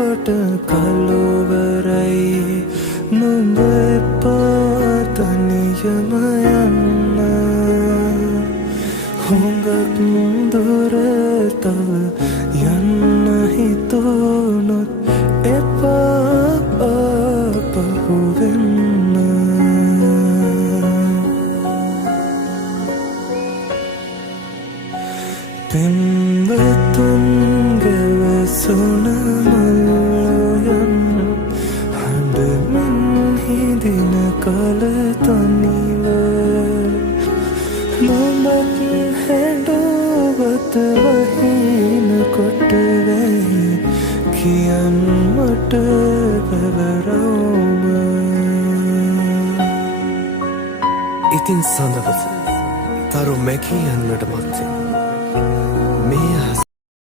කොට කලවරයි නුඹ පාතනියම යන්න හුඟක් දුරට යන්න හිතුනොත් එපා පහුවෙන්න පෙම්වතුන්ගේ සුනමලයන් හඬමින් හිදින කල තනිව නොමත් හැඩවත වහින කොට වැහි කියන්නට පැවරවම ඉතින් සඳවත තරු මැකී යන්නට මත්තෙන්